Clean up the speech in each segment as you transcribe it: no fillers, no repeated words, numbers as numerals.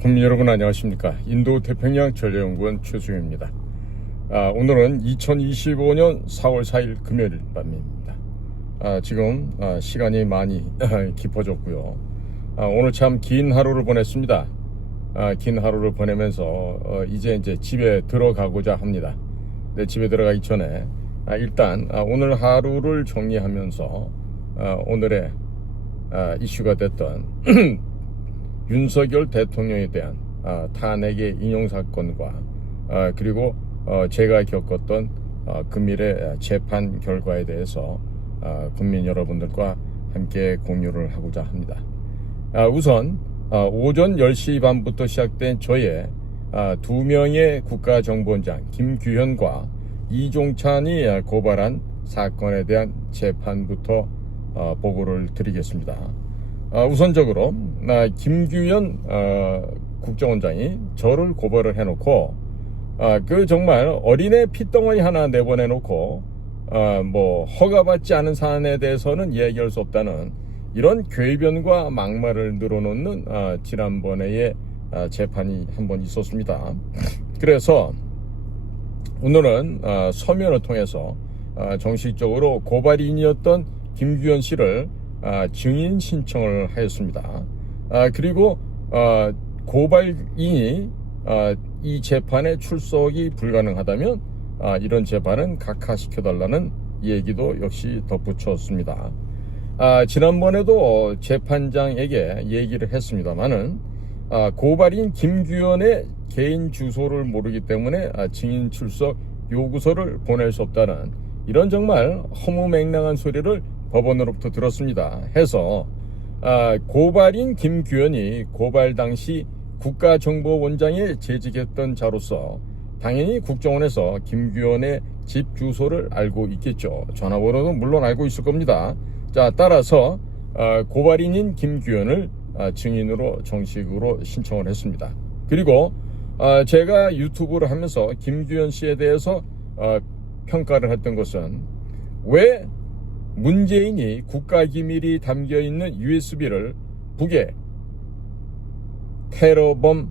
국민 여러분 안녕하십니까. 인도태평양 전략연구원 최수영입니다. 오늘은 2025년 4월 4일 금요일 밤입니다. 지금 시간이 많이 깊어졌고요. 오늘 참 긴 하루를 보냈습니다. 긴 하루를 보내면서 이제 집에 들어가고자 합니다. 네, 집에 들어가기 전에 일단 오늘 하루를 정리하면서 오늘의 이슈가 됐던 윤석열 대통령에 대한 탄핵의 인용사건과 그리고 제가 겪었던 금일의 재판 결과에 대해서 국민 여러분들과 함께 공유를 하고자 합니다. 우선 오전 10시 반부터 시작된 저의 두 명의 국가정보원장 김규현과 이종찬이 고발한 사건에 대한 재판부터 보고를 드리겠습니다. 우선적으로 김규현 국정원장이 저를 고발을 해놓고 정말 어린애 핏덩어리 하나 내보내놓고 허가받지 않은 사안에 대해서는 이야기할 수 없다는 이런 궤변과 막말을 늘어놓는 지난번에의 재판이 한번 있었습니다. 그래서 오늘은 서면을 통해서 정식적으로 고발인이었던 김규현 씨를 증인 신청을 하였습니다. 그리고 고발인이 이 재판에 출석이 불가능하다면 이런 재판은 각하시켜달라는 얘기도 역시 덧붙였습니다. 지난번에도 재판장에게 얘기를 했습니다만은 고발인 김규현의 개인 주소를 모르기 때문에 증인 출석 요구서를 보낼 수 없다는 이런 정말 허무맹랑한 소리를 법원으로부터 들었습니다. 해서 고발인 김규현이 고발 당시 국가정보원장에 재직했던 자로서 당연히 국정원에서 김규현의 집 주소를 알고 있겠죠. 전화번호는 물론 알고 있을 겁니다. 자, 따라서 고발인인 김규현을 증인으로 정식으로 신청을 했습니다. 그리고 제가 유튜브를 하면서 김규현 씨에 대해서 평가를 했던 것은 왜 문재인이 국가기밀이 담겨있는 USB를 북의 테러범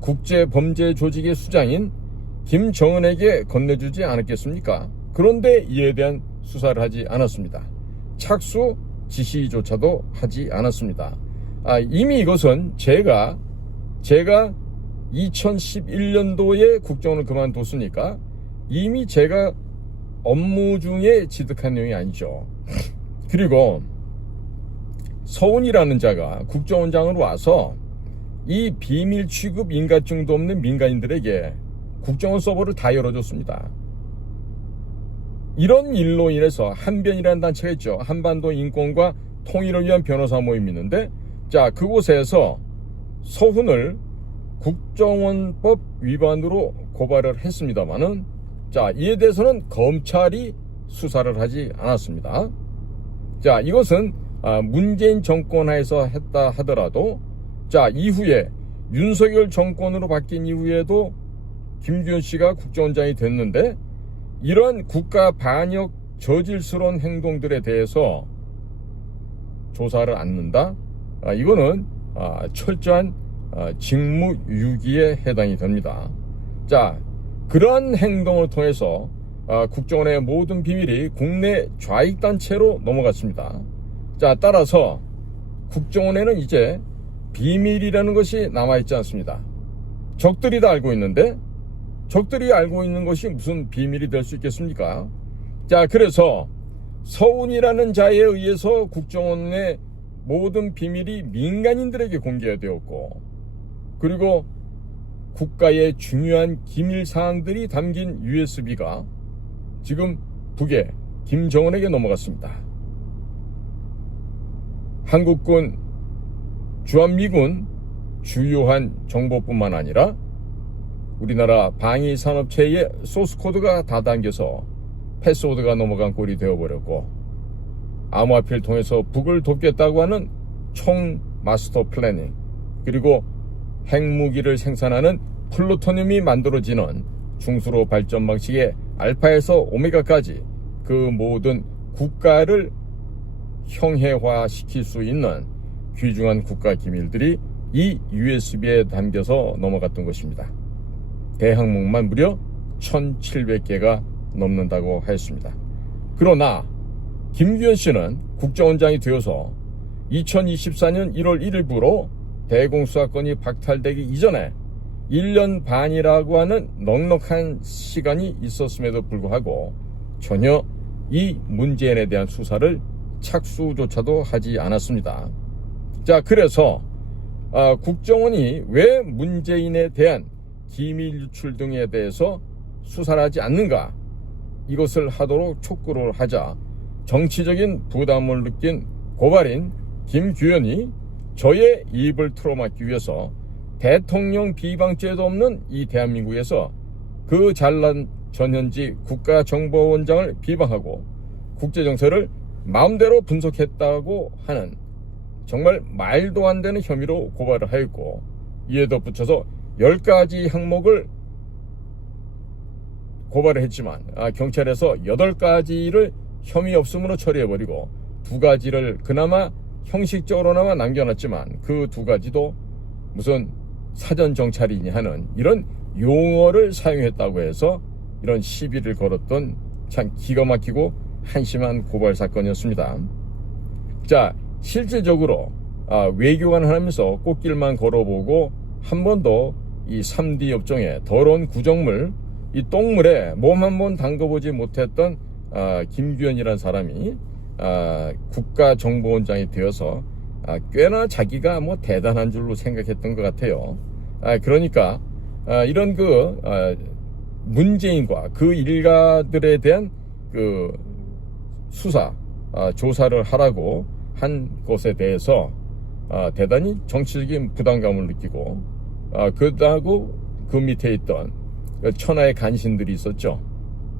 국제범죄조직의 수장인 김정은에게 건네주지 않았겠습니까? 그런데 이에 대한 수사를 하지 않았습니다. 착수 지시조차도 하지 않았습니다. 이미 이것은 제가 2011년도에 국정원을 그만뒀으니까 이미 제가 업무 중에 지득한 내용이 아니죠. 그리고 서훈이라는 자가 국정원장으로 와서 이 비밀 취급 인가증도 없는 민간인들에게 국정원 서버를 다 열어줬습니다. 이런 일로 인해서 한변이라는 단체가 있죠. 한반도 인권과 통일을 위한 변호사 모임이 있는데, 자, 그곳에서 서훈을 국정원법 위반으로 고발을 했습니다만은, 자, 이에 대해서는 검찰이 수사를 하지 않았습니다. 자, 이것은 문재인 정권 하에서 했다 하더라도, 자, 이후에 윤석열 정권으로 바뀐 이후에도 김규현 씨가 국정원장이 됐는데 이런 국가 반역 저질스러운 행동들에 대해서 조사를 않는다? 이거는 철저한 직무유기에 해당이 됩니다. 자, 그러한 행동을 통해서 국정원의 모든 비밀이 국내 좌익단체로 넘어갔습니다. 자, 따라서 국정원에는 이제 비밀이라는 것이 남아있지 않습니다. 적들이 다 알고 있는데 적들이 알고 있는 것이 무슨 비밀이 될 수 있겠습니까? 자, 그래서 서훈이라는 자에 의해서 국정원의 모든 비밀이 민간인들에게 공개되었고, 그리고 국가의 중요한 기밀사항들이 담긴 USB가 지금 북의 김정은에게 넘어갔습니다. 한국군, 주한미군 주요한 정보뿐만 아니라 우리나라 방위산업체의 소스코드가 다 담겨서 패스워드가 넘어간 꼴이 되어버렸고, 암호화폐를 통해서 북을 돕겠다고 하는 총 마스터 플래닝, 그리고 핵무기를 생산하는 플루토늄이 만들어지는 중수로 발전 방식의 알파에서 오메가까지 그 모든 국가를 형해화시킬 수 있는 귀중한 국가 기밀들이 이 USB에 담겨서 넘어갔던 것입니다. 대항목만 무려 1700개가 넘는다고 하였습니다. 그러나 김규현 씨는 국정원장이 되어서 2024년 1월 1일부로 대공수사권이 박탈되기 이전에 1년 반이라고 하는 넉넉한 시간이 있었음에도 불구하고 전혀 이 문재인에 대한 수사를 착수조차도 하지 않았습니다. 자, 그래서 국정원이 왜 문재인에 대한 기밀 유출 등에 대해서 수사를 하지 않는가, 이것을 하도록 촉구를 하자 정치적인 부담을 느낀 고발인 김규현이 저의 입을 틀어막기 위해서 대통령 비방죄도 없는 이 대한민국에서 그 잘난 전현직 국가정보원장을 비방하고 국제정세를 마음대로 분석했다고 하는 정말 말도 안 되는 혐의로 고발을 하였고, 이에 덧붙여서 10가지 항목을 고발을 했지만 경찰에서 8가지를 혐의 없음으로 처리해버리고 2가지를 그나마 형식적으로나마 남겨놨지만 그 2가지도 무슨 사전 정찰이니 하는 이런 용어를 사용했다고 해서 이런 시비를 걸었던 참 기가 막히고 한심한 고발 사건이었습니다. 자, 실질적으로 외교관을 하면서 꽃길만 걸어보고 한 번도 이 3D 업종의 더러운 구정물, 이 똥물에 몸 한 번 담궈보지 못했던 김규현이라는 사람이 국가정보원장이 되어서 꽤나 자기가 뭐 대단한 줄로 생각했던 것 같아요. 그러니까 이런 문재인과 그 일가들에 대한 그 수사 조사를 하라고 한 것에 대해서 대단히 정치적인 부담감을 느끼고, 그러고 그 밑에 있던 천하의 간신들이 있었죠.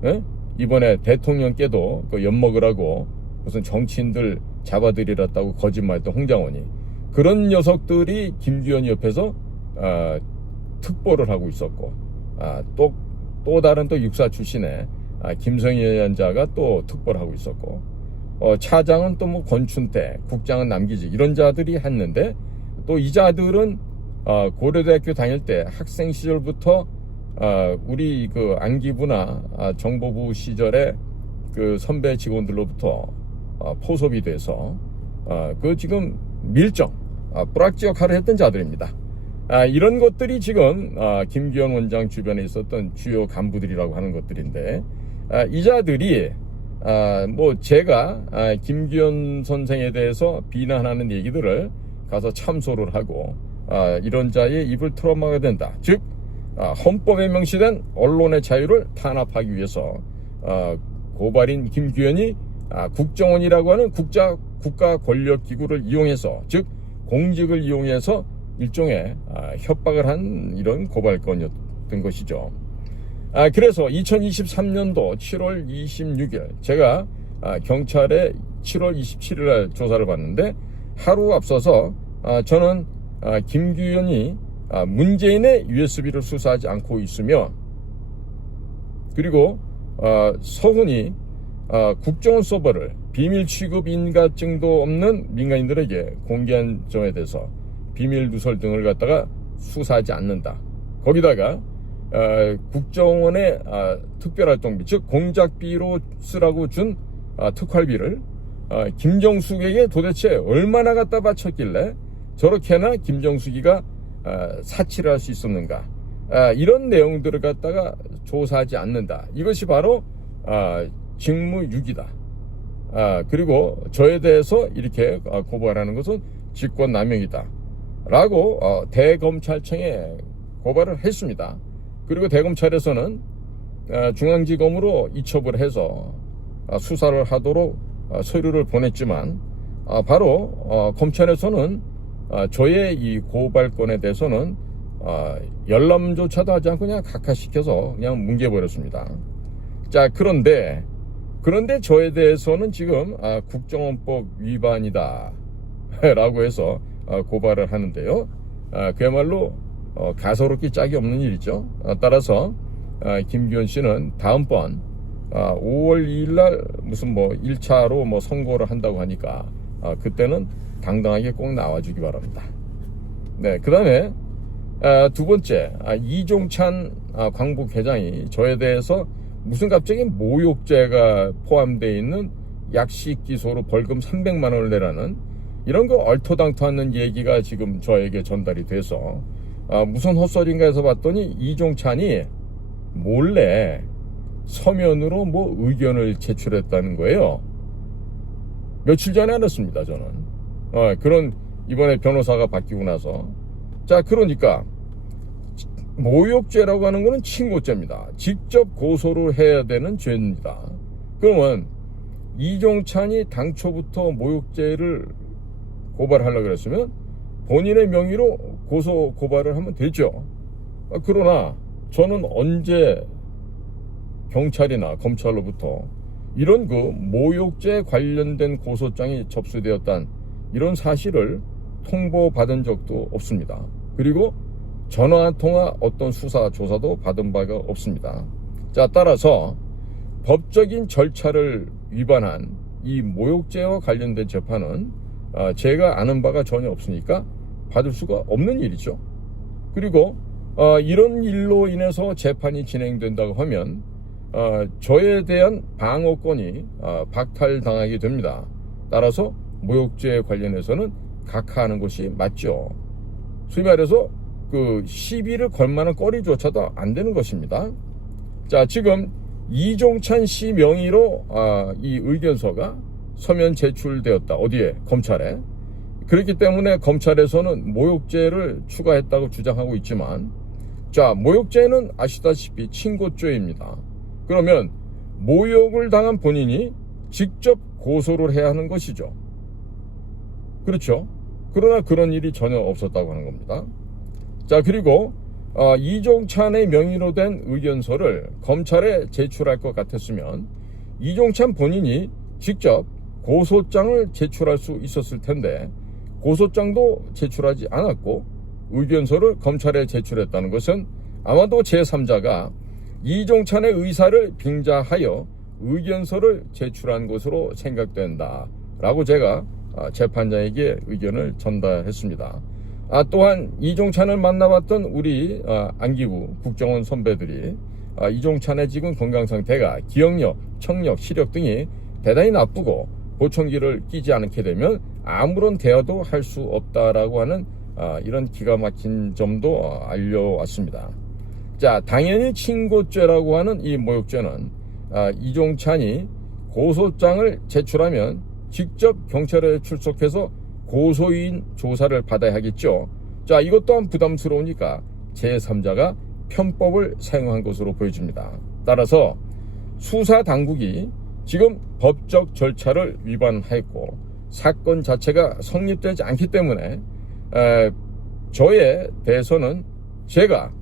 에? 이번에 대통령께도 그 엿먹으라고 무슨 정치인들 잡아들이랬다고 거짓말했던 홍장원이, 그런 녀석들이 김규현 옆에서 특보를 하고 있었고, 또 다른 또 육사 출신의 김성희 연자가 또 특보를 하고 있었고, 차장은 또 뭐 권춘태, 국장은 남기직, 이런 자들이 했는데, 또 이 자들은 고려대학교 다닐 때 학생 시절부터 우리 그 안기부나 정보부 시절에 그 선배 직원들로부터 포섭이 돼서 그 지금 밀정 뿌락지 역할을 했던 자들입니다. 이런 것들이 지금 김규현 원장 주변에 있었던 주요 간부들이라고 하는 것들인데, 이 자들이 뭐 제가 김규현 선생에 대해서 비난하는 얘기들을 가서 참소를 하고 이런 자의 입을 틀어막아야 된다. 즉 헌법에 명시된 언론의 자유를 탄압하기 위해서 고발인 김규현이 국정원이라고 하는 국가 권력 기구를 이용해서, 즉 공직을 이용해서 일종의 협박을 한 이런 고발건이었던 것이죠. 그래서 2023년도 7월 26일 제가 경찰에 7월 27일 날 조사를 받는데, 하루 앞서서 저는 김규현이 문재인의 USB를 수사하지 않고 있으며, 그리고 서훈이 국정원 서버를 비밀 취급 인가증도 없는 민간인들에게 공개한 점에 대해서 비밀 누설 등을 갖다가 수사하지 않는다. 거기다가 국정원의 특별활동비, 즉 공작비로 쓰라고 준 특활비를 김정숙에게 도대체 얼마나 갖다 바쳤길래 저렇게나 김정숙이가 사치를 할 수 있었는가, 이런 내용들을 갖다가 조사하지 않는다. 이것이 바로 직무유기다. 그리고 저에 대해서 이렇게 고발하는 것은 직권남용이다 라고 대검찰청에 고발을 했습니다. 그리고 대검찰에서는 중앙지검으로 이첩을 해서 수사를 하도록 서류를 보냈지만, 바로 검찰에서는 저의 이 고발건에 대해서는 열람조차도 하지 않고 그냥 각하시켜서 그냥 뭉개버렸습니다. 자, 그런데 저에 대해서는 지금 국정원법 위반이다 라고 해서 고발을 하는데요. 그야말로 가소롭기 짝이 없는 일이죠. 따라서 김규현 씨는 다음번 5월 2일 날 무슨 뭐 1차로 뭐 선고를 한다고 하니까 그때는 당당하게 꼭 나와주기 바랍니다. 네, 그 다음에 두 번째, 이종찬 광북회장이 저에 대해서 무슨 갑자기 모욕죄가 포함되어 있는 약식 기소로 벌금 300만 원을 내라는 이런 거 얼토당토 않는 얘기가 지금 저에게 전달이 돼서 무슨 헛소리인가 해서 봤더니 이종찬이 몰래 서면으로 뭐 의견을 제출했다는 거예요. 며칠 전에 알았습니다, 저는. 그런 이번에 변호사가 바뀌고 나서. 자, 그러니까 모욕죄라고 하는 거는 친고죄입니다. 직접 고소를 해야 되는 죄입니다. 그러면 이종찬이 당초부터 모욕죄를 고발하려고 그랬으면 본인의 명의로 고소 고발을 하면 되죠. 그러나 저는 언제 경찰이나 검찰로부터 이런 그 모욕죄 관련된 고소장이 접수되었단 이런 사실을 통보받은 적도 없습니다. 그리고 전화 한 통화 어떤 수사 조사도 받은 바가 없습니다. 자, 따라서 법적인 절차를 위반한 이 모욕죄와 관련된 재판은 제가 아는 바가 전혀 없으니까 받을 수가 없는 일이죠. 그리고 이런 일로 인해서 재판이 진행된다고 하면 저에 대한 방어권이 박탈당하게 됩니다. 따라서 모욕죄에 관련해서는 각하하는 것이 맞죠. 소위 말해서 그 시비를 걸 만한 거리조차도 안 되는 것입니다. 자, 지금 이종찬 씨 명의로 이 의견서가 서면 제출되었다. 어디에? 검찰에. 그렇기 때문에 검찰에서는 모욕죄를 추가했다고 주장하고 있지만, 자, 모욕죄는 아시다시피 친고죄입니다. 그러면 모욕을 당한 본인이 직접 고소를 해야 하는 것이죠. 그렇죠? 그러나 그런 일이 전혀 없었다고 하는 겁니다. 자, 그리고 이종찬의 명의로 된 의견서를 검찰에 제출할 것 같았으면 이종찬 본인이 직접 고소장을 제출할 수 있었을 텐데 고소장도 제출하지 않았고 의견서를 검찰에 제출했다는 것은 아마도 제3자가 이종찬의 의사를 빙자하여 의견서를 제출한 것으로 생각된다라고 제가 재판장에게 의견을 전달했습니다. 또한 이종찬을 만나봤던 우리 안기부 국정원 선배들이 이종찬의 지금 건강 상태가 기억력, 청력, 시력 등이 대단히 나쁘고 보청기를 끼지 않게 되면 아무런 대화도 할 수 없다라고 하는 이런 기가 막힌 점도 알려왔습니다. 자, 당연히 친고죄라고 하는 이 모욕죄는 이종찬이 고소장을 제출하면 직접 경찰에 출석해서 고소인 조사를 받아야 하겠죠. 자, 이것 또한 부담스러우니까 제3자가 편법을 사용한 것으로 보여집니다. 따라서 수사 당국이 지금 법적 절차를 위반했고 사건 자체가 성립되지 않기 때문에 저에 대해서는 제가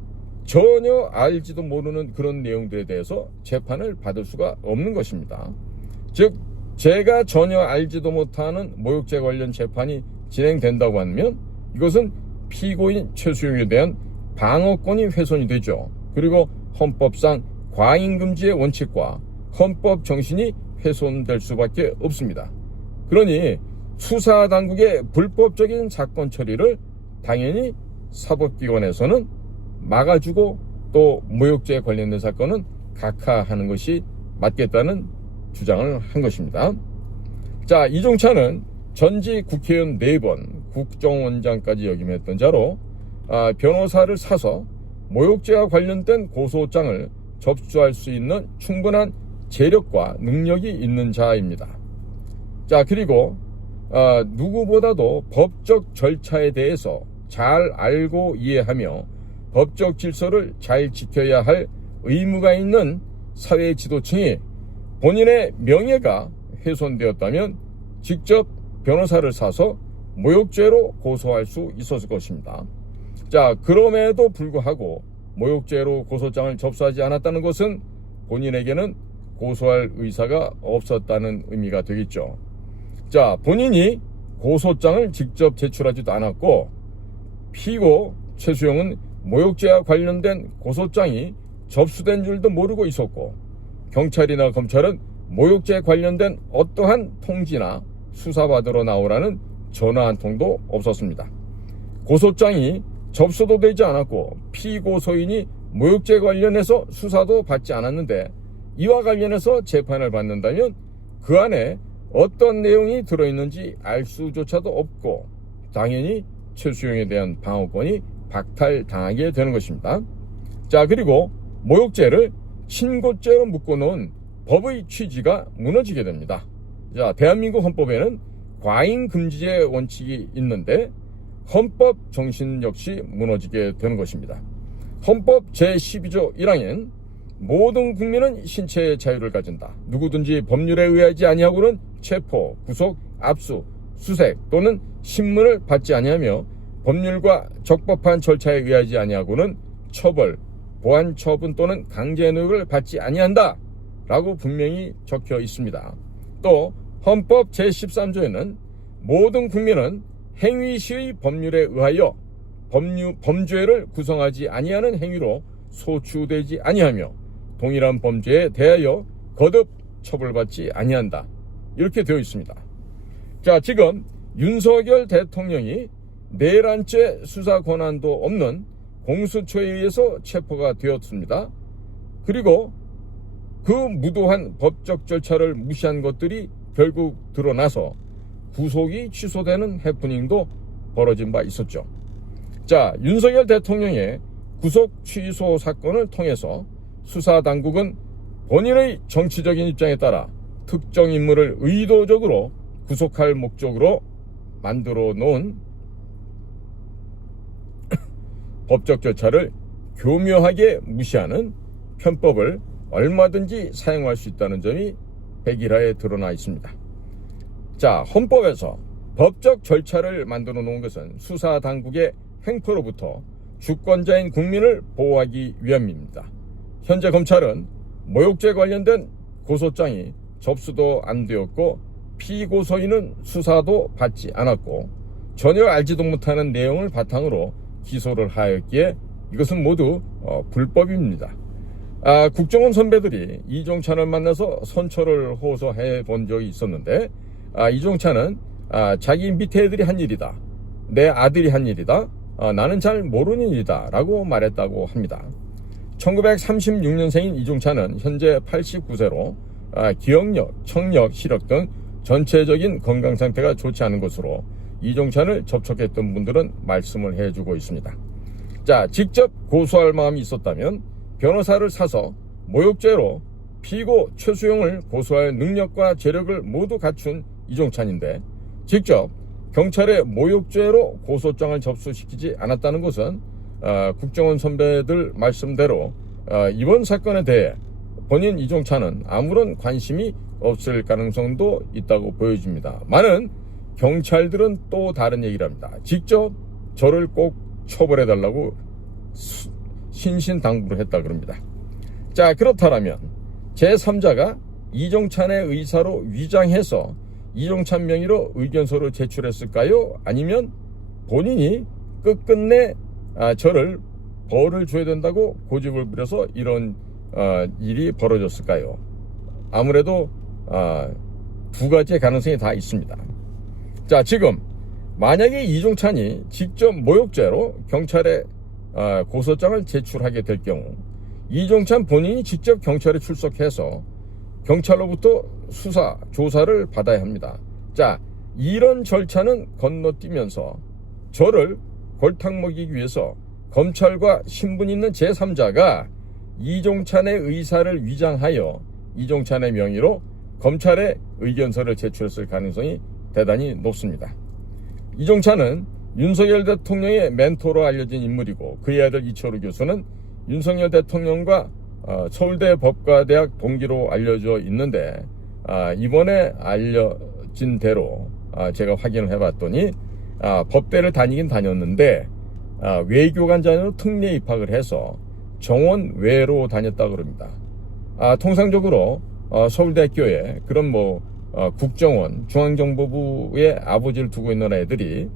전혀 알지도 모르는 그런 내용들에 대해서 재판을 받을 수가 없는 것입니다. 즉 제가 전혀 알지도 못하는 모욕죄 관련 재판이 진행된다고 하면 이것은 피고인 최수용에 대한 방어권이 훼손이 되죠. 그리고 헌법상 과잉금지의 원칙과 헌법 정신이 훼손될 수밖에 없습니다. 그러니 수사당국의 불법적인 사건 처리를 당연히 사법기관에서는 막아주고 또 모욕죄에 관련된 사건은 각하하는 것이 맞겠다는 주장을 한 것입니다. 자, 이종찬은 전직 국회의원 4번 국정원장까지 역임했던 자로 변호사를 사서 모욕죄와 관련된 고소장을 접수할 수 있는 충분한 재력과 능력이 있는 자입니다. 자, 그리고 누구보다도 법적 절차에 대해서 잘 알고 이해하며 법적 질서를 잘 지켜야 할 의무가 있는 사회 지도층이 본인의 명예가 훼손되었다면 직접 변호사를 사서 모욕죄로 고소할 수 있었을 것입니다. 자, 그럼에도 불구하고 모욕죄로 고소장을 접수하지 않았다는 것은 본인에게는 고소할 의사가 없었다는 의미가 되겠죠. 자, 본인이 고소장을 직접 제출하지도 않았고 피고 최수용은 모욕죄와 관련된 고소장이 접수된 줄도 모르고 있었고 경찰이나 검찰은 모욕죄에 관련된 어떠한 통지나 수사받으러 나오라는 전화 한 통도 없었습니다. 고소장이 접수도 되지 않았고 피고소인이 모욕죄 관련해서 수사도 받지 않았는데 이와 관련해서 재판을 받는다면 그 안에 어떤 내용이 들어있는지 알 수조차도 없고 당연히 최수용에 대한 방어권이 박탈당하게 되는 것입니다. 자, 그리고 모욕죄를 친고죄로 묶어놓은 법의 취지가 무너지게 됩니다. 자, 대한민국 헌법에는 과잉금지의 원칙이 있는데 헌법 정신 역시 무너지게 되는 것입니다. 헌법 제12조 1항엔 모든 국민은 신체의 자유를 가진다. 누구든지 법률에 의하지 아니하고는 체포, 구속, 압수, 수색 또는 신문을 받지 아니하며 법률과 적법한 절차에 의하지 아니하고는 처벌, 보안 처분 또는 강제 노역을 받지 아니한다 라고 분명히 적혀 있습니다. 또 헌법 제13조에는 모든 국민은 행위시의 법률에 의하여 범죄를 구성하지 아니하는 행위로 소추되지 아니하며 동일한 범죄에 대하여 거듭 처벌받지 아니한다. 이렇게 되어 있습니다. 자, 지금 윤석열 대통령이 내란죄 수사 권한도 없는 공수처에 의해서 체포가 되었습니다. 그리고 그 무도한 법적 절차를 무시한 것들이 결국 드러나서 구속이 취소되는 해프닝도 벌어진 바 있었죠. 자, 윤석열 대통령의 구속 취소 사건을 통해서 수사당국은 본인의 정치적인 입장에 따라 특정 인물을 의도적으로 구속할 목적으로 만들어 놓은 법적 절차를 교묘하게 무시하는 편법을 얼마든지 사용할 수 있다는 점이 백일하에 드러나 있습니다. 자, 헌법에서 법적 절차를 만들어 놓은 것은 수사당국의 횡포로부터 주권자인 국민을 보호하기 위함입니다. 현재 검찰은 모욕죄 관련된 고소장이 접수도 안 되었고 피고소인은 수사도 받지 않았고 전혀 알지도 못하는 내용을 바탕으로 기소를 하였기에 이것은 모두 불법입니다. 국정원 선배들이 이종찬을 만나서 선처를 호소해 본 적이 있었는데 이종찬은 자기 밑에 애들이 한 일이다. 내 아들이 한 일이다. 나는 잘 모르는 일이다 라고 말했다고 합니다. 1936년생인 이종찬은 현재 89세로 기억력, 청력, 시력 등 전체적인 건강 상태가 좋지 않은 것으로 이종찬을 접촉했던 분들은 말씀을 해주고 있습니다. 자, 직접 고소할 마음이 있었다면 변호사를 사서 모욕죄로 피고 최수용을 고소할 능력과 재력을 모두 갖춘 이종찬인데 직접 경찰에 모욕죄로 고소장을 접수시키지 않았다는 것은 국정원 선배들 말씀대로 이번 사건에 대해 본인 이종찬은 아무런 관심이 없을 가능성도 있다고 보여집니다. 많은 경찰들은 또 다른 얘기를 합니다. 직접 저를 꼭 처벌해달라고 신신당부를 했다 그럽니다. 자, 그렇다면 제3자가 이종찬의 의사로 위장해서 이종찬 명의로 의견서를 제출했을까요? 아니면 본인이 끝끝내 저를 벌을 줘야 된다고 고집을 부려서 이런 일이 벌어졌을까요? 아무래도 두 가지의 가능성이 다 있습니다. 자, 지금 만약에 이종찬이 직접 모욕죄로 경찰에 고소장을 제출하게 될 경우 이종찬 본인이 직접 경찰에 출석해서 경찰로부터 수사, 조사를 받아야 합니다. 자, 이런 절차는 건너뛰면서 저를 골탕 먹이기 위해서 검찰과 신분 있는 제3자가 이종찬의 의사를 위장하여 이종찬의 명의로 검찰에 의견서를 제출했을 가능성이 대단히 높습니다. 이종찬은 윤석열 대통령의 멘토로 알려진 인물이고 그의 아들 이철우 교수는 윤석열 대통령과 서울대 법과대학 동기로 알려져 있는데 이번에 알려진 대로 제가 확인을 해봤더니 법대를 다니긴 다녔는데 외교관 자녀로 특례 입학을 해서 정원 외로 다녔다고 그럽니다. 통상적으로 서울대학교에 그런 국정원, 중앙정보부의 아버지를 두고 있는 애들이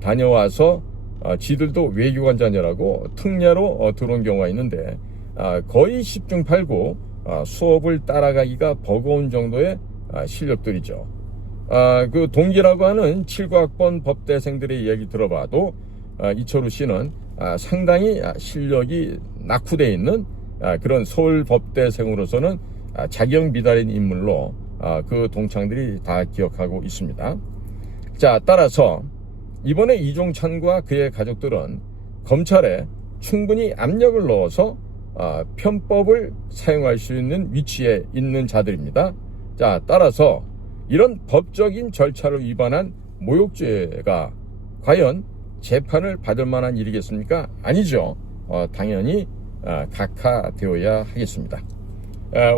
다녀와서 지들도 외교관 자녀라고 특례로 들어온 경우가 있는데 거의 10중 8구 수업을 따라가기가 버거운 정도의 실력들이죠. 그 동기라고 하는 7과학번 법대생들의 이야기 들어봐도 이철우 씨는 상당히 실력이 낙후되어 있는 그런 서울법대생으로서는 자격 미달인 인물로 그 동창들이 다 기억하고 있습니다. 자, 따라서 이번에 이종찬과 그의 가족들은 검찰에 충분히 압력을 넣어서 편법을 사용할 수 있는 위치에 있는 자들입니다. 자, 따라서 이런 법적인 절차를 위반한 모욕죄가 과연 재판을 받을 만한 일이겠습니까? 아니죠. 당연히 각하되어야 하겠습니다.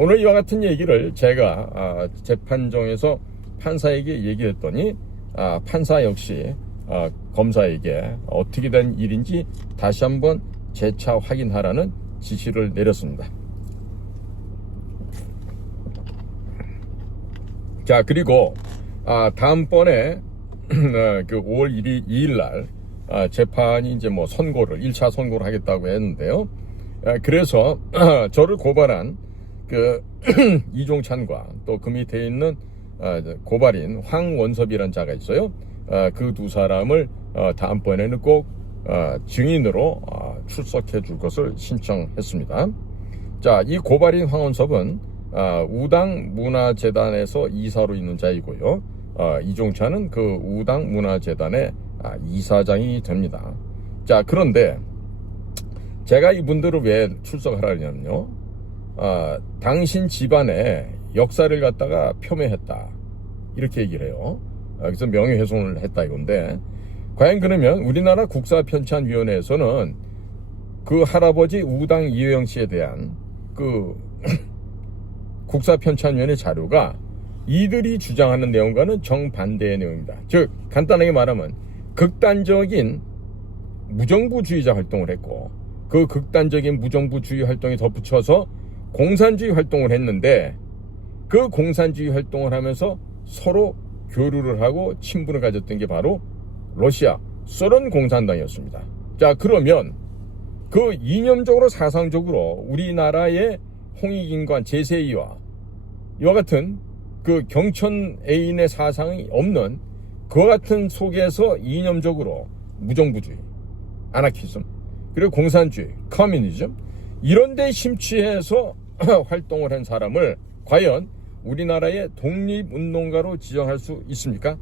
오늘 이와 같은 얘기를 제가 재판정에서 판사에게 얘기했더니 판사 역시 검사에게 어떻게 된 일인지 다시 한번 재차 확인하라는 지시를 내렸습니다. 자, 그리고 다음번에 그 5월 2일 날 재판이 이제 뭐 1차 선고를 하겠다고 했는데요. 그래서 저를 고발한 그 이종찬과 또 그 밑에 있는 고발인 황원섭이라는 자가 있어요. 그 두 사람을 다음번에는 꼭 증인으로 출석해 줄 것을 신청했습니다. 자, 이 고발인 황원섭은 우당 문화재단에서 이사로 있는 자이고요. 이종찬은 그 우당 문화재단의 이사장이 됩니다. 자, 그런데 제가 이분들을 왜 출석하라냐면요. 당신 집안의 역사를 갖다가 폄훼했다. 이렇게 얘기를 해요. 그래서 명예훼손을 했다 이건데, 과연 그러면 우리나라 국사편찬위원회에서는 그 할아버지 우당 이회영 씨에 대한 그 국사편찬위원회 자료가 이들이 주장하는 내용과는 정반대의 내용입니다. 즉 간단하게 말하면 극단적인 무정부주의자 활동을 했고, 그 극단적인 무정부주의 활동에 덧붙여서 공산주의 활동을 했는데, 그 공산주의 활동을 하면서 서로 교류를 하고 친분을 가졌던 게 바로 러시아 소련 공산당이었습니다. 자, 그러면 그 이념적으로 사상적으로 우리나라의 홍익인관 제세이와 이와 같은 그 경천 애인의 사상이 없는 그와 같은 속에서 이념적으로 무정부주의, 아나키즘, 그리고 공산주의, 커뮤니즘 이런 데 심취해서 활동을 한 사람을 과연 우리나라의 독립운동가로 지정할 수 있습니까?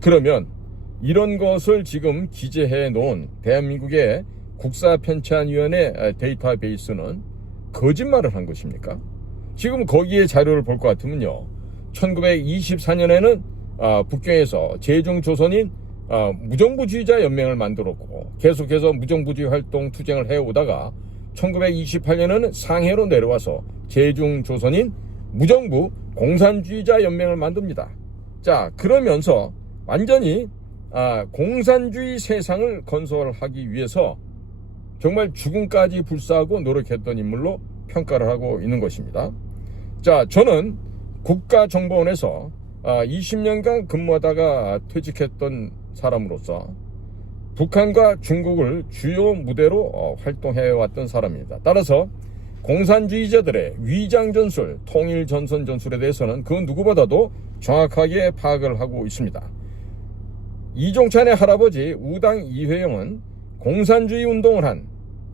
그러면 이런 것을 지금 기재해 놓은 대한민국의 국사편찬위원회 데이터베이스는 거짓말을 한 것입니까? 지금 거기에 자료를 볼 것 같으면요, 1924년에는 북경에서 제중조선인 무정부주의자 연맹을 만들었고 계속해서 무정부주의 활동 투쟁을 해오다가 1928년에는 상해로 내려와서 제중조선인 무정부 공산주의자 연맹을 만듭니다. 자, 그러면서 완전히 공산주의 세상을 건설하기 위해서 정말 죽음까지 불사하고 노력했던 인물로 평가를 하고 있는 것입니다. 자, 저는 국가정보원에서 20년간 근무하다가 퇴직했던 사람으로서 북한과 중국을 주요 무대로 활동해왔던 사람입니다. 따라서 공산주의자들의 위장전술, 통일전선 전술에 대해서는 그 누구보다도 정확하게 파악을 하고 있습니다. 이종찬의 할아버지 우당 이회영은 공산주의 운동을 한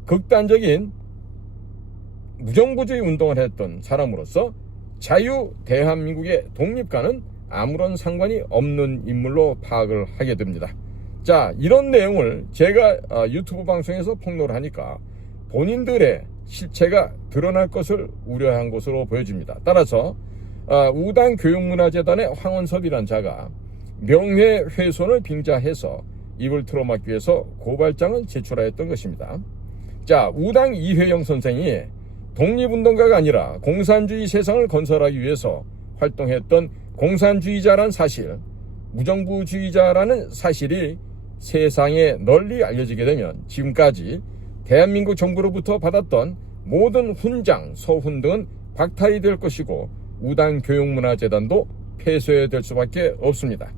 극단적인 무정부주의 운동을 했던 사람으로서 자유 대한민국의 독립과는 아무런 상관이 없는 인물로 파악을 하게 됩니다. 자, 이런 내용을 제가 유튜브 방송에서 폭로를 하니까 본인들의 실체가 드러날 것을 우려한 것으로 보여집니다. 따라서 우당 교육문화재단의 황원섭이란 자가 명예훼손을 빙자해서 입을 틀어막기 위해서 고발장을 제출하였던 것입니다. 자, 우당 이회영 선생이 독립운동가가 아니라 공산주의 세상을 건설하기 위해서 활동했던 공산주의자란 사실, 무정부주의자라는 사실이 세상에 널리 알려지게 되면 지금까지 대한민국 정부로부터 받았던 모든 훈장, 서훈 등은 박탈이 될 것이고 우당 교육문화재단도 폐쇄될 수밖에 없습니다.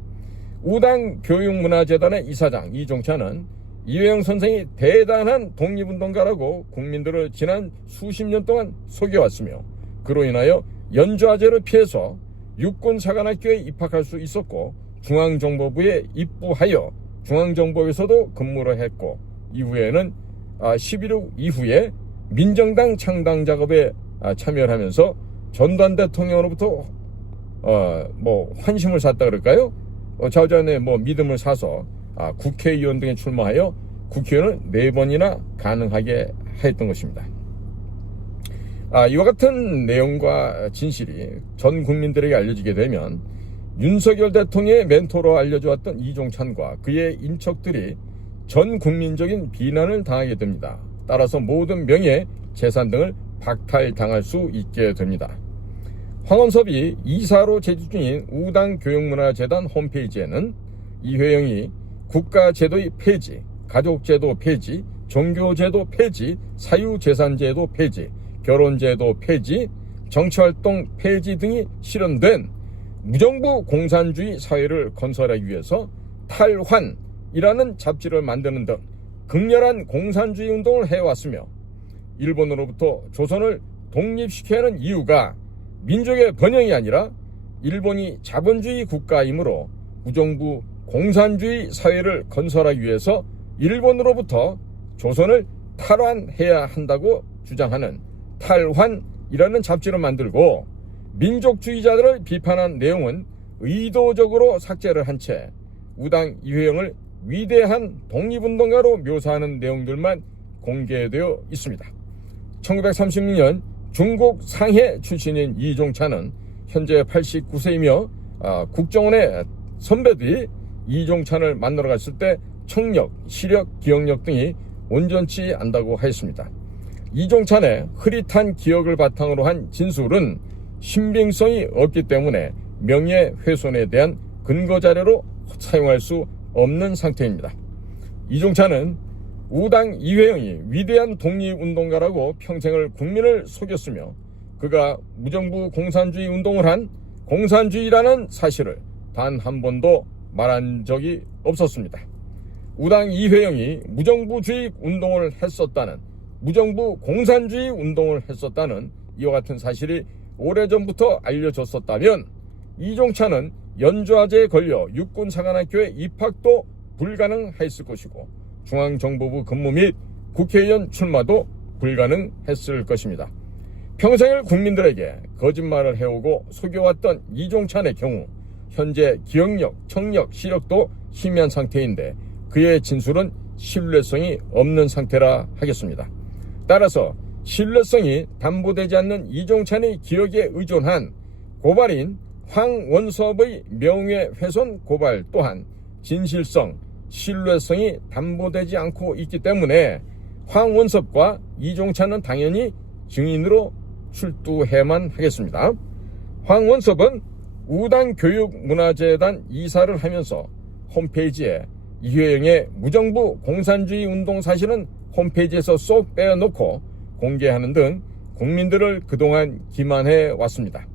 우당 교육문화재단의 이사장 이종찬은 이회영 선생이 대단한 독립운동가라고 국민들을 지난 수십 년 동안 속여왔으며 그로 인하여 연좌제를 피해서 육군사관학교에 입학할 수 있었고 중앙정보부에 입부하여 중앙정보에서도 근무를 했고, 이후에는 11.6 이후에 민정당 창당 작업에 참여를 하면서 전두환 대통령으로부터 환심을 샀다 그럴까요? 좌우전에 믿음을 사서 국회의원 등에 출마하여 국회의원을 4번이나 가능하게 했던 것입니다. 이와 같은 내용과 진실이 전 국민들에게 알려지게 되면 윤석열 대통령의 멘토로 알려주었던 이종찬과 그의 인척들이 전 국민적인 비난을 당하게 됩니다. 따라서 모든 명예, 재산 등을 박탈당할 수 있게 됩니다. 황원섭이 이사로 제주 중인 우당교육문화재단 홈페이지에는 이회영이 국가제도의 폐지, 가족제도 폐지, 종교제도 폐지, 사유재산제도 폐지, 결혼제도 폐지, 정치활동 폐지 등이 실현된 무정부 공산주의 사회를 건설하기 위해서 탈환이라는 잡지를 만드는 등 극렬한 공산주의 운동을 해왔으며, 일본으로부터 조선을 독립시켜야 하는 이유가 민족의 번영이 아니라 일본이 자본주의 국가이므로 무정부 공산주의 사회를 건설하기 위해서 일본으로부터 조선을 탈환해야 한다고 주장하는 탈환이라는 잡지를 만들고, 민족주의자들을 비판한 내용은 의도적으로 삭제를 한 채 우당 이회영을 위대한 독립운동가로 묘사하는 내용들만 공개되어 있습니다. 1936년 중국 상해 출신인 이종찬은 현재 89세이며 국정원의 선배들이 이종찬을 만나러 갔을 때 청력, 시력, 기억력 등이 온전치 않다고 하였습니다. 이종찬의 흐릿한 기억을 바탕으로 한 진술은 신빙성이 없기 때문에 명예훼손에 대한 근거자료로 사용할 수 없는 상태입니다. 이종찬은 우당 이회영이 위대한 독립운동가라고 평생을 국민을 속였으며, 그가 무정부 공산주의 운동을 한 공산주의라는 사실을 단 한 번도 말한 적이 없었습니다. 우당 이회영이 무정부주의 운동을 했었다는, 무정부 공산주의 운동을 했었다는 이와 같은 사실이 오래전부터 알려졌었다면 이종찬은 연좌제에 걸려 육군사관학교에 입학도 불가능했을 것이고, 중앙정보부 근무 및 국회의원 출마도 불가능했을 것입니다. 평생을 국민들에게 거짓말을 해오고 속여왔던 이종찬의 경우 현재 기억력, 청력, 시력도 희미한 상태인데 그의 진술은 신뢰성이 없는 상태라 하겠습니다. 따라서 신뢰성이 담보되지 않는 이종찬의 기억에 의존한 고발인 황원섭의 명예훼손 고발 또한 진실성, 신뢰성이 담보되지 않고 있기 때문에 황원섭과 이종찬은 당연히 증인으로 출두해만 하겠습니다. 황원섭은 우당교육문화재단 이사를 하면서 홈페이지에 이회영의 무정부 공산주의 운동 사실은 홈페이지에서 쏙 빼어놓고 공개하는 등 국민들을 그동안 기만해 왔습니다.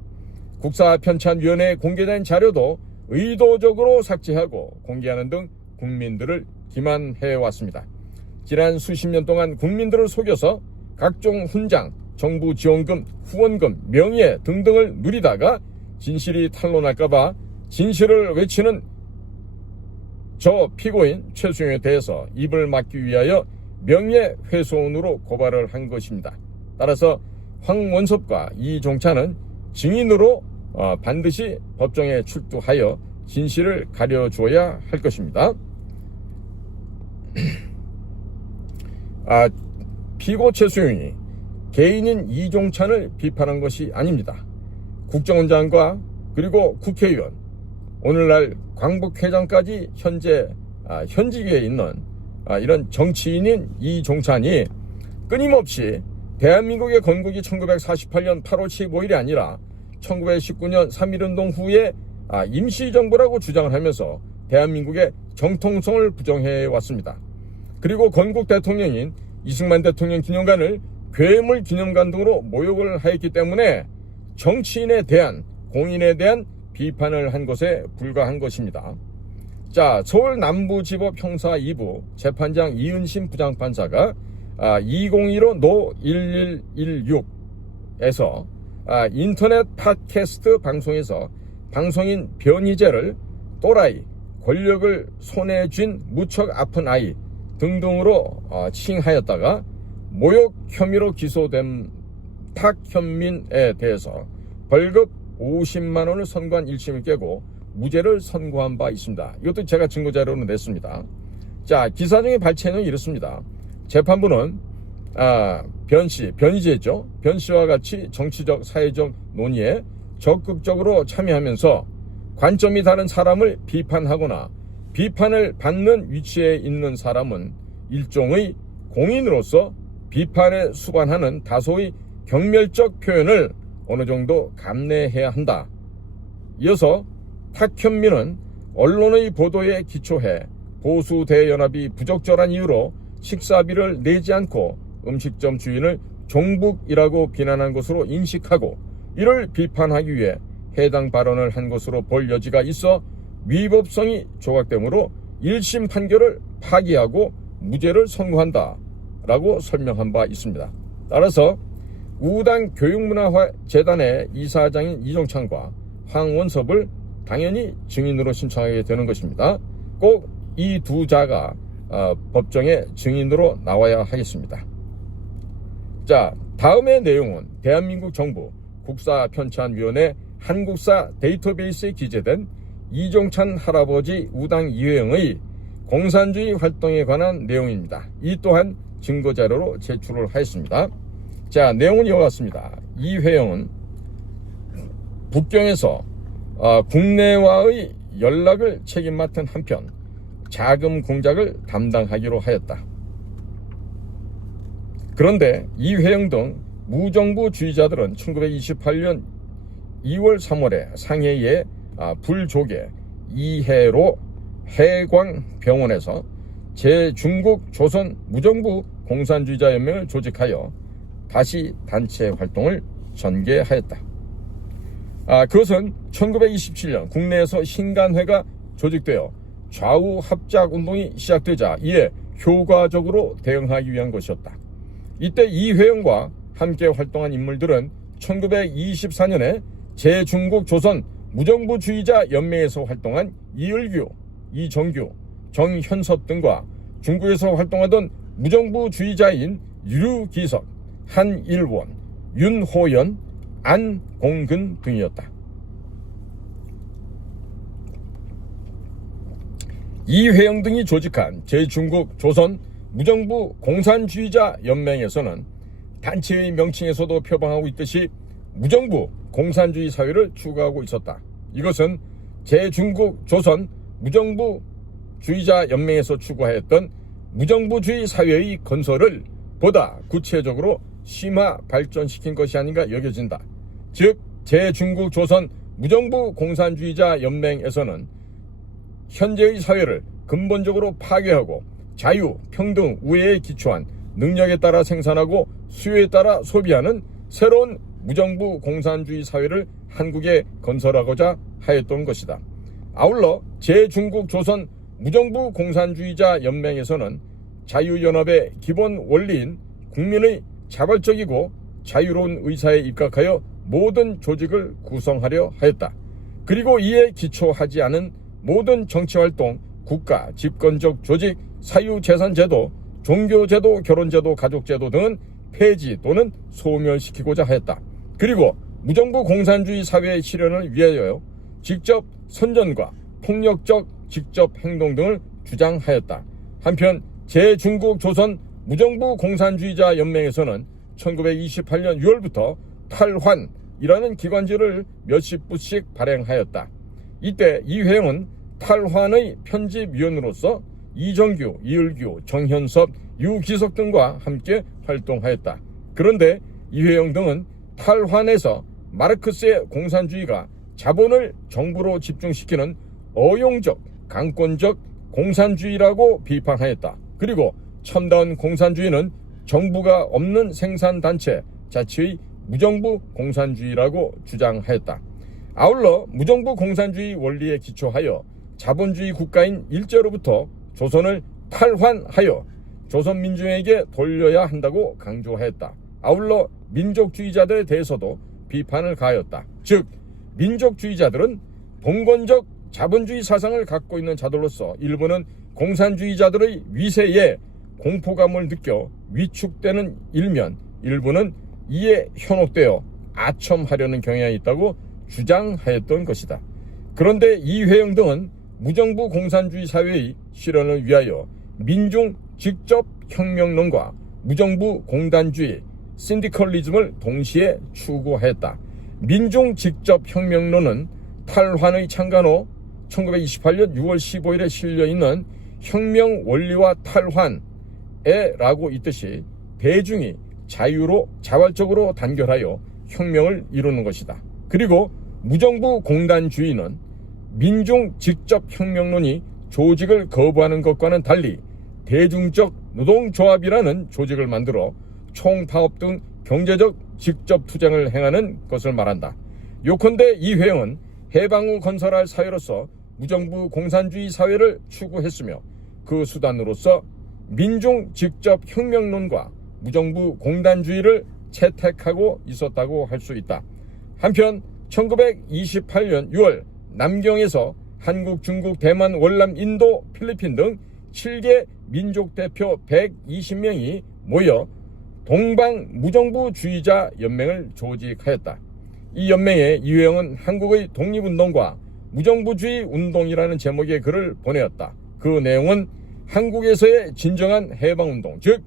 국사편찬위원회에 공개된 자료도 의도적으로 삭제하고 공개하는 등 국민들을 기만해 왔습니다. 지난 수십 년 동안 국민들을 속여서 각종 훈장, 정부 지원금, 후원금, 명예 등등을 누리다가 진실이 탄로날까봐 진실을 외치는 저 피고인 최수영에 대해서 입을 막기 위하여 명예훼손으로 고발을 한 것입니다. 따라서 황원섭과 이종찬은 증인으로 반드시 법정에 출두하여 진실을 가려줘야 할 것입니다. 피고 최수영이 개인인 이종찬을 비판한 것이 아닙니다. 국정원장과 그리고 국회의원, 오늘날 광복회장까지 현재 현직에 있는 이런 정치인인 이종찬이 끊임없이 대한민국의 건국이 1948년 8월 15일이 아니라 1919년 3.1운동 후에 임시정부라고 주장을 하면서 대한민국의 정통성을 부정해 왔습니다. 그리고 건국 대통령인 이승만 대통령 기념관을 괴물 기념관 등으로 모욕을 하였기 때문에 정치인에 대한, 공인에 대한 비판을 한 것에 불과한 것입니다. 자, 서울 남부지법 형사 2부 재판장 이은심 부장판사가 2015 노 1116에서 인터넷 팟캐스트 방송에서 방송인 변희재를 또라이, 권력을 손에 쥔 무척 아픈 아이 등등으로 칭하였다가 모욕 혐의로 기소된 탁현민에 대해서 벌금 50만 원을 선고한 1심을 깨고 무죄를 선고한 바 있습니다. 이것도 제가 증거자료로 냈습니다. 자, 기사 중에 발췌 내용이 이렇습니다. 재판부는 변희재죠. 변씨와 같이 정치적, 사회적 논의에 적극적으로 참여하면서 관점이 다른 사람을 비판하거나 비판을 받는 위치에 있는 사람은 일종의 공인으로서 비판에 수반하는 다소의 경멸적 표현을 어느 정도 감내해야 한다. 이어서 탁현민은 언론의 보도에 기초해 보수대연합이 부적절한 이유로 식사비를 내지 않고 음식점 주인을 종북이라고 비난한 것으로 인식하고 이를 비판하기 위해 해당 발언을 한 것으로 볼 여지가 있어 위법성이 조각되므로 1심 판결을 파기하고 무죄를 선고한다 라고 설명한 바 있습니다. 따라서 우당 교육문화재단의 이사장인 이종찬과 황원섭을 당연히 증인으로 신청하게 되는 것입니다. 꼭 이 두 자가 법정에 증인으로 나와야 하겠습니다. 자, 다음의 내용은 대한민국 정부 국사편찬위원회 한국사 데이터베이스에 기재된 이종찬 할아버지 우당 이회영의 공산주의 활동에 관한 내용입니다. 이 또한 증거자료로 제출을 하였습니다. 자, 내용은 이와 같습니다. 이회영은 북경에서 국내와의 연락을 책임 맡은 한편 자금 공작을 담당하기로 하였다. 그런데 이회영 등 무정부주의자들은 1928년 2월 3월에 상해의 불조계 이해로 해광병원에서 제중국 조선 무정부 공산주의자 연맹을 조직하여 다시 단체 활동을 전개하였다. 그것은 1927년 국내에서 신간회가 조직되어 좌우 합작 운동이 시작되자 이에 효과적으로 대응하기 위한 것이었다. 이때 이회영과 함께 활동한 인물들은 1924년에 제중국 조선 무정부주의자 연맹에서 활동한 이을규, 이정규, 정현섭 등과 중국에서 활동하던 무정부주의자인 류기석, 한일원, 윤호연, 안공근 등이었다. 이회영 등이 조직한 제중국 조선 무정부 공산주의자 연맹에서는 단체의 명칭에서도 표방하고 있듯이 무정부 공산주의 사회를 추구하고 있었다. 이것은 제중국 조선 무정부주의자 연맹에서 추구하였던 무정부주의 사회의 건설을 보다 구체적으로 심화 발전시킨 것이 아닌가 여겨진다. 즉 제중국 조선 무정부 공산주의자 연맹에서는 현재의 사회를 근본적으로 파괴하고 자유, 평등, 우애에 기초한 능력에 따라 생산하고 수요에 따라 소비하는 새로운 무정부 공산주의 사회를 한국에 건설하고자 하였던 것이다. 아울러 제중국 조선 무정부 공산주의자 연맹에서는 자유연합의 기본 원리인 국민의 자발적이고 자유로운 의사에 입각하여 모든 조직을 구성하려 하였다. 그리고 이에 기초하지 않은 모든 정치활동, 국가, 집권적 조직, 사유재산제도, 종교제도, 결혼제도, 가족제도 등은 폐지 또는 소멸시키고자 하였다. 그리고 무정부 공산주의 사회의 실현을 위하여 직접 선전과 폭력적 직접 행동 등을 주장하였다. 한편 제중국 조선 무정부 공산주의자 연맹에서는 1928년 6월부터 탈환이라는 기관지를 몇십 부씩 발행하였다. 이때 이회영은 탈환의 편집위원으로서 이정규, 이을규, 정현섭, 유기석 등과 함께 활동하였다. 그런데 이회영 등은 탈환에서 마르크스의 공산주의가 자본을 정부로 집중시키는 어용적, 강권적 공산주의라고 비판하였다. 그리고 첨단 공산주의는 정부가 없는 생산단체 자체의 무정부 공산주의라고 주장하였다. 아울러 무정부 공산주의 원리에 기초하여 자본주의 국가인 일제로부터 조선을 탈환하여 조선민중에게 돌려야 한다고 강조하였다. 아울러 민족주의자들에 대해서도 비판을 가하였다. 즉 민족주의자들은 봉건적 자본주의 사상을 갖고 있는 자들로서 일부는 공산주의자들의 위세에 공포감을 느껴 위축되는 일면, 일부는 이에 현혹되어 아첨하려는 경향이 있다고 주장하였던 것이다. 그런데 이회영 등은 무정부 공산주의 사회의 실현을 위하여 민중 직접 혁명론과 무정부 공단주의 신디컬리즘을 동시에 추구하였다. 민중 직접 혁명론은 탈환의 창간호 1928년 6월 15일에 실려있는 혁명 원리와 탈환에라고 있듯이 대중이 자유로 자발적으로 단결하여 혁명을 이루는 것이다. 그리고 무정부 공단주의는 민중 직접 혁명론이 조직을 거부하는 것과는 달리 대중적 노동조합이라는 조직을 만들어 총파업 등 경제적 직접 투쟁을 행하는 것을 말한다. 요컨대 이회영은 해방 후 건설할 사회로서 무정부 공산주의 사회를 추구했으며 그 수단으로서 민중 직접 혁명론과 무정부 공단주의를 채택하고 있었다고 할 수 있다. 한편 1928년 6월 남경에서 한국, 중국, 대만, 월남, 인도, 필리핀 등 7개 민족 대표 120명이 모여 동방 무정부주의자 연맹을 조직하였다. 이 연맹에 이회영은 한국의 독립운동과 무정부주의 운동이라는 제목의 글을 보내었다. 그 내용은 한국에서의 진정한 해방운동, 즉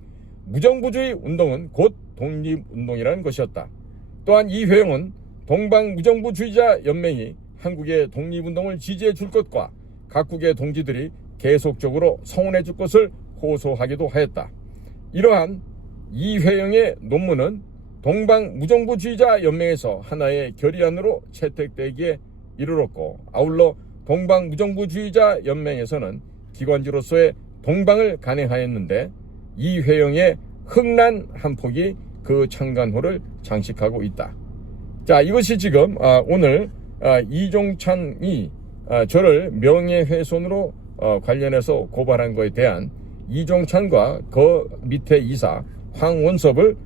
무정부주의 운동은 곧 독립운동이라는 것이었다. 또한 이회영은 동방무정부주의자 연맹이 한국의 독립운동을 지지해 줄 것과 각국의 동지들이 계속적으로 성원해 줄 것을 호소하기도 하였다. 이러한 이회영의 논문은 동방무정부주의자 연맹에서 하나의 결의안으로 채택되기에 이르렀고, 아울러 동방무정부주의자 연맹에서는 기관지로서의 동방을 간행하였는데 이회영의 흥란 한 폭이 그 창간호를 장식하고 있다. 자, 이것이 지금 오늘 이종찬이 저를 명예훼손으로 관련해서 고발한 것에 대한 이종찬과 그 밑에 이사 황원섭을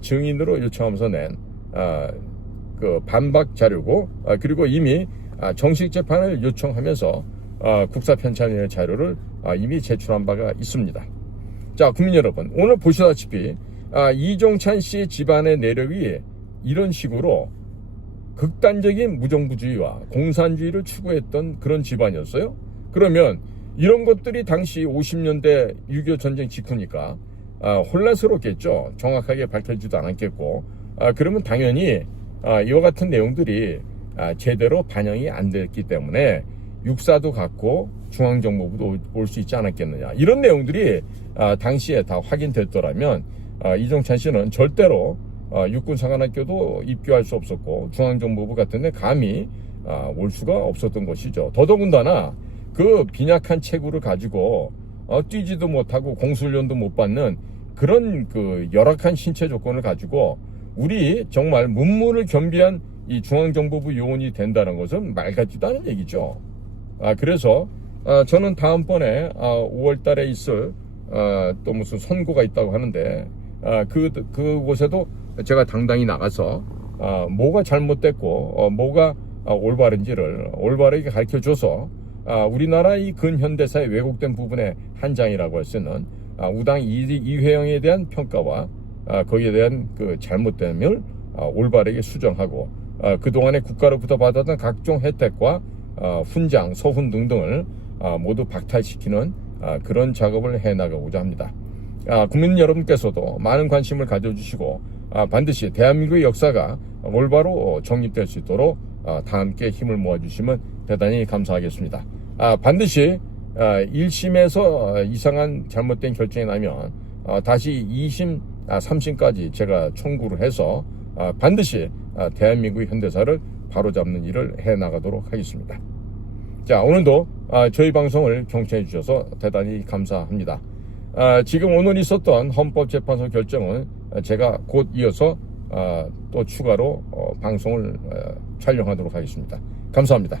증인으로 요청하면서 낸 그 반박 자료고, 그리고 이미 정식 재판을 요청하면서 국사편찬위원회 자료를 이미 제출한 바가 있습니다. 자, 국민 여러분, 오늘 보시다시피 이종찬 씨의 집안의 내력이 이런 식으로 극단적인 무정부주의와 공산주의를 추구했던 그런 집안이었어요. 그러면 이런 것들이 당시 50년대 6.25 전쟁 직후니까 혼란스럽겠죠. 정확하게 밝혀지지도 않았겠고, 그러면 당연히 이와 같은 내용들이 제대로 반영이 안 됐기 때문에 육사도 갖고 중앙정보부도 올 수 있지 않았겠느냐. 이런 내용들이 당시에 다 확인됐더라면 이종찬 씨는 절대로 육군사관학교도 입교할 수 없었고 중앙정보부 같은 데 감히 올 수가 없었던 것이죠. 더더군다나 그 빈약한 체구를 가지고 뛰지도 못하고 공수훈련도 못 받는 그런 그 열악한 신체 조건을 가지고 우리 정말 문무를 겸비한 이 중앙정보부 요원이 된다는 것은 말 같지도 않은 얘기죠. 그래서 저는 다음번에 5월 달에 있을 또 무슨 선고가 있다고 하는데 그곳에도 제가 당당히 나가서 뭐가 잘못됐고 뭐가 올바른지를 올바르게 가르쳐줘서 우리나라 이 근현대사의 왜곡된 부분의 한 장이라고 할 수 있는 우당 이회영에 대한 평가와 거기에 대한 그 잘못됨을 올바르게 수정하고 그동안에 국가로부터 받았던 각종 혜택과 훈장, 서훈 등등을 모두 박탈시키는 그런 작업을 해나가고자 합니다. 국민 여러분께서도 많은 관심을 가져주시고 반드시 대한민국의 역사가 올바로 정립될 수 있도록 다 함께 힘을 모아주시면 대단히 감사하겠습니다. 반드시 1심에서 이상한 잘못된 결정이 나면 다시 2심, 3심까지 제가 청구를 해서 반드시 대한민국의 현대사를 바로잡는 일을 해나가도록 하겠습니다. 자, 오늘도 저희 방송을 경청해 주셔서 대단히 감사합니다. 지금 오늘 있었던 헌법재판소 결정은 제가 곧 이어서 또 추가로 방송을 촬영하도록 하겠습니다. 감사합니다.